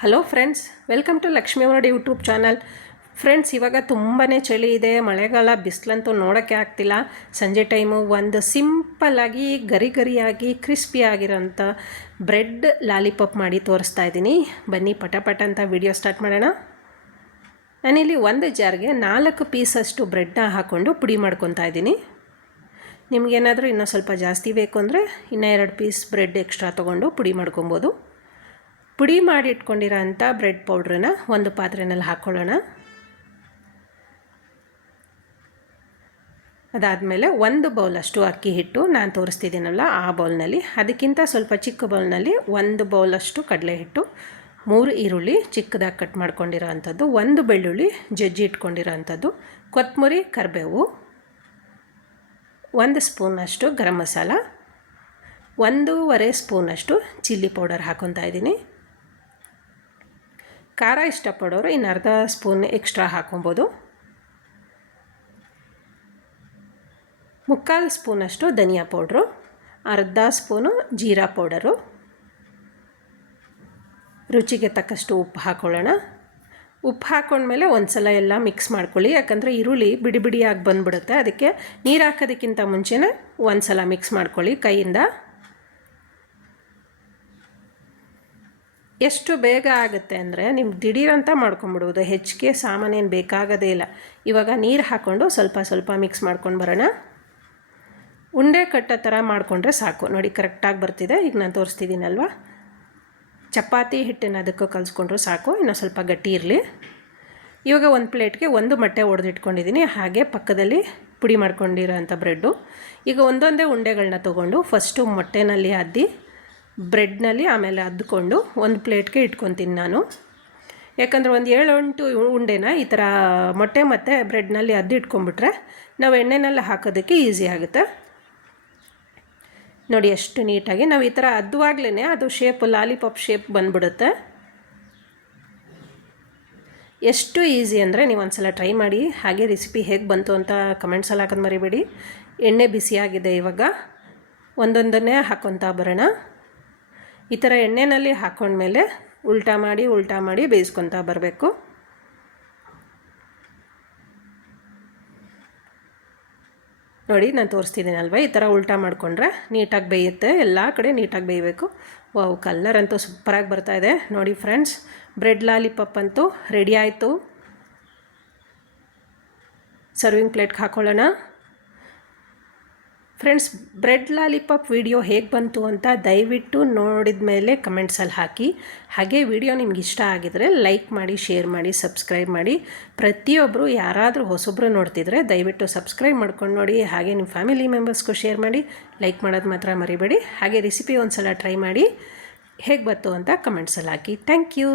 Hello friends, welcome to Lakshmi world YouTube channel. Friends, ಇವಾಗ ತುಂಬಾ ಚಳಿ ಇದೆ, ಮಳೆಗಾಲ, ಬಿಸಿಲಂತೂ ನೋಡೋಕ್ಕೆ ಆಗ್ತಿಲ್ಲ. ಸಂಜೆ ಟೈಮು ಒಂದು ಸಿಂಪಲ್ಲಾಗಿ ಗರಿಯಾಗಿ ಕ್ರಿಸ್ಪಿಯಾಗಿರೋಂಥ ಬ್ರೆಡ್ ಲಾಲಿಪಾಪ್ ಮಾಡಿ ತೋರಿಸ್ತಾ ಇದ್ದೀನಿ. ಬನ್ನಿ ಪಟ ಅಂತ ವಿಡಿಯೋ ಸ್ಟಾರ್ಟ್ ಮಾಡೋಣ. ನಾನಿಲ್ಲಿ ಒಂದು ಜಾರ್ಗೆ 4 ಪೀಸಷ್ಟು ಬ್ರೆಡ್ನ ಹಾಕ್ಕೊಂಡು ಪುಡಿ ಮಾಡ್ಕೊತಾ ಇದ್ದೀನಿ. ನಿಮಗೇನಾದರೂ ಇನ್ನೂ ಸ್ವಲ್ಪ ಜಾಸ್ತಿ ಬೇಕು ಅಂದರೆ ಇನ್ನೂ 2 ಪೀಸ್ ಬ್ರೆಡ್ ಎಕ್ಸ್ಟ್ರಾ ತೊಗೊಂಡು ಪುಡಿ ಮಾಡ್ಕೊಬೋದು. ಪುಡಿ ಮಾಡಿ ಇಟ್ಕೊಂಡಿರೋ ಅಂಥ ಬ್ರೆಡ್ ಪೌಡ್ರನ್ನ ಒಂದು ಪಾತ್ರೆಯಲ್ಲಿ ಹಾಕ್ಕೊಳ್ಳೋಣ. ಅದಾದಮೇಲೆ 1 ಬೌಲಷ್ಟು ಅಕ್ಕಿ ಹಿಟ್ಟು ನಾನು ತೋರಿಸ್ತಿದ್ದೀನಲ್ಲ ಆ ಬೌಲ್ನಲ್ಲಿ, ಅದಕ್ಕಿಂತ ಸ್ವಲ್ಪ ಚಿಕ್ಕ ಬೌಲ್ನಲ್ಲಿ 1 ಬೌಲಷ್ಟು ಕಡಲೆ ಹಿಟ್ಟು, 3 ಈರುಳ್ಳಿ ಚಿಕ್ಕದಾಗಿ ಕಟ್ ಮಾಡ್ಕೊಂಡಿರೋ ಅಂಥದ್ದು, 1 ಬೆಳ್ಳುಳ್ಳಿ ಜಜ್ಜಿ ಇಟ್ಕೊಂಡಿರೋ ಅಂಥದ್ದು, ಕೊತ್ತಂಬರಿ, ಕರಿಬೇವು, 1 ಸ್ಪೂನಷ್ಟು ಗರಂ ಮಸಾಲ, 1.5 ಸ್ಪೂನಷ್ಟು ಚಿಲ್ಲಿ ಪೌಡರ್ ಹಾಕ್ಕೊತಾ ಇದ್ದೀನಿ. ಖಾರ ಇಷ್ಟಪಡೋರು ಇನ್ನು ಅರ್ಧ ಸ್ಪೂನ್ ಎಕ್ಸ್ಟ್ರಾ ಹಾಕೊಬೋದು. 3/4 ಸ್ಪೂನಷ್ಟು ಧನಿಯಾ ಪೌಡ್ರು, ಅರ್ಧ ಸ್ಪೂನು ಜೀರಾ ಪೌಡರು, ರುಚಿಗೆ ತಕ್ಕಷ್ಟು ಉಪ್ಪು ಹಾಕ್ಕೊಳ್ಳೋಣ. ಉಪ್ಪು ಹಾಕ್ಕೊಂಡ್ಮೇಲೆ ಒಂದು ಸಲ ಎಲ್ಲ ಮಿಕ್ಸ್ ಮಾಡ್ಕೊಳ್ಳಿ, ಯಾಕಂದರೆ ಈರುಳ್ಳಿ ಬಿಡಿಯಾಗಿ ಬಂದುಬಿಡುತ್ತೆ. ಅದಕ್ಕೆ ನೀರು ಹಾಕೋದಕ್ಕಿಂತ ಮುಂಚೆನೇ ಒಂದು ಸಲ ಮಿಕ್ಸ್ ಮಾಡ್ಕೊಳ್ಳಿ ಕೈಯಿಂದ. ಎಷ್ಟು ಬೇಗ ಆಗುತ್ತೆ ಅಂದರೆ ನಿಮ್ಗೆ ದಿಢೀರಂತ ಮಾಡ್ಕೊಂಬಿಡುವುದು, ಹೆಚ್ಚಿಗೆ ಸಾಮಾನೇನು ಬೇಕಾಗೋದೇ ಇಲ್ಲ. ಇವಾಗ ನೀರು ಹಾಕ್ಕೊಂಡು ಸ್ವಲ್ಪ ಮಿಕ್ಸ್ ಮಾಡ್ಕೊಂಡು ಬರೋಣ. ಉಂಡೆ ಕಟ್ಟೋ ಥರ ಮಾಡಿಕೊಂಡ್ರೆ ಸಾಕು. ನೋಡಿ, ಕರೆಕ್ಟಾಗಿ ಬರ್ತಿದೆ. ಈಗ ನಾನು ತೋರಿಸ್ತಿದ್ದೀನಲ್ವ, ಚಪಾತಿ ಹಿಟ್ಟನ್ನು ಅದಕ್ಕೆ ಕಲಿಸ್ಕೊಂಡ್ರೂ ಸಾಕು, ಇನ್ನೂ ಸ್ವಲ್ಪ ಗಟ್ಟಿ ಇರಲಿ. ಇವಾಗ ಒಂದು ಪ್ಲೇಟ್ಗೆ 1 ಮೊಟ್ಟೆ ಒಡೆದಿಟ್ಕೊಂಡಿದ್ದೀನಿ, ಹಾಗೆ ಪಕ್ಕದಲ್ಲಿ ಪುಡಿ ಮಾಡ್ಕೊಂಡಿರೋ ಅಂಥ ಬ್ರೆಡ್ಡು. ಈಗ ಒಂದೊಂದೇ ಉಂಡೆಗಳನ್ನ ತೊಗೊಂಡು ಫಸ್ಟು ಮೊಟ್ಟೆನಲ್ಲಿ ಅದ್ದಿ ಬ್ರೆಡ್ನಲ್ಲಿ ಆಮೇಲೆ ಅದ್ಕೊಂಡು ಒಂದು ಪ್ಲೇಟ್ಗೆ ಇಟ್ಕೊತೀನಿ ನಾನು. ಯಾಕಂದರೆ ಒಂದು 7-8 ಉಂಡೆನ ಈ ಥರ ಮೊಟ್ಟೆ ಮತ್ತು ಬ್ರೆಡ್ನಲ್ಲಿ ಅದ್ದು ಇಟ್ಕೊಂಡ್ಬಿಟ್ರೆ ನಾವು ಎಣ್ಣೆನೆಲ್ಲ ಹಾಕೋದಕ್ಕೆ ಈಸಿ ಆಗುತ್ತೆ. ನೋಡಿ ಎಷ್ಟು ನೀಟಾಗಿ ನಾವು ಈ ಥರ ಅದ್ದುವಾಗಲೇ ಅದು ಶೇಪ್ ಲಾಲಿಪಾಪ್ ಶೇಪ್ ಬಂದ್ಬಿಡುತ್ತೆ. ಎಷ್ಟು ಈಸಿ ಅಂದರೆ ನೀವು ಒಂದು ಸಲ ಟ್ರೈ ಮಾಡಿ. ಹಾಗೆ ರೆಸಿಪಿ ಹೇಗೆ ಬಂತು ಅಂತ ಕಮೆಂಟ್ಸಲ್ಲಿ ಹಾಕೋದು ಮರಿಬೇಡಿ. ಎಣ್ಣೆ ಬಿಸಿಯಾಗಿದೆ, ಇವಾಗ ಒಂದೊಂದನ್ನೇ ಹಾಕ್ಕೊತಾ ಬರೋಣ. ಈ ಥರ ಎಣ್ಣೆಯಲ್ಲಿ ಹಾಕ್ಕೊಂಡ್ಮೇಲೆ ಉಲ್ಟಾ ಮಾಡಿ ಬೇಯಿಸ್ಕೊತಾ ಬರಬೇಕು. ನೋಡಿ, ನಾನು ತೋರಿಸ್ತಿದ್ದೀನಲ್ವ, ಈ ಥರ ಉಲ್ಟಾ ಮಾಡಿಕೊಂಡ್ರೆ ನೀಟಾಗಿ ಬೇಯುತ್ತೆ. ಎಲ್ಲ ಕಡೆ ನೀಟಾಗಿ ಬೇಯಬೇಕು. ವಾವ್, ಕಲರ್ ಅಂತೂ ಸೂಪರಾಗಿ ಬರ್ತಾಯಿದೆ. ನೋಡಿ ಫ್ರೆಂಡ್ಸ್, ಬ್ರೆಡ್ ಲಾಲಿಪಾಪ್ ಅಂತೂ ರೆಡಿ ಆಯಿತು. ಸರ್ವಿಂಗ್ ಪ್ಲೇಟ್ಗೆ ಹಾಕ್ಕೊಳ್ಳೋಣ. ಫ್ರೆಂಡ್ಸ್, ಬ್ರೆಡ್ ಲಾಲಿಪಾಪ್ ವಿಡಿಯೋ ಹೇಗೆ ಬಂತು ಅಂತ ದಯವಿಟ್ಟು ನೋಡಿದ ಮೇಲೆ ಕಮೆಂಟ್ಸಲ್ಲಿ ಹಾಕಿ. ಹಾಗೆ ವಿಡಿಯೋ ನಿಮ್ಗೆ ಇಷ್ಟ ಆಗಿದರೆ ಲೈಕ್ ಮಾಡಿ, ಶೇರ್ ಮಾಡಿ, ಸಬ್ಸ್ಕ್ರೈಬ್ ಮಾಡಿ. ಪ್ರತಿಯೊಬ್ಬರು ಯಾರಾದರೂ ಹೊಸೊಬ್ಬರು ನೋಡ್ತಿದ್ರೆ ದಯವಿಟ್ಟು ಸಬ್ಸ್ಕ್ರೈಬ್ ಮಾಡ್ಕೊಂಡು ನೋಡಿ. ಹಾಗೆ ನಿಮ್ಮ ಫ್ಯಾಮಿಲಿ ಮೆಂಬರ್ಸ್ಗೂ ಶೇರ್ ಮಾಡಿ, ಲೈಕ್ ಮಾಡೋದು ಮಾತ್ರ ಮರಿಬೇಡಿ. ಹಾಗೆ ರೆಸಿಪಿ ಒಂದು ಸಲ ಟ್ರೈ ಮಾಡಿ, ಹೇಗೆ ಬಂತು ಅಂತ ಕಮೆಂಟ್ಸಲ್ಲಿ ಹಾಕಿ. Thank you.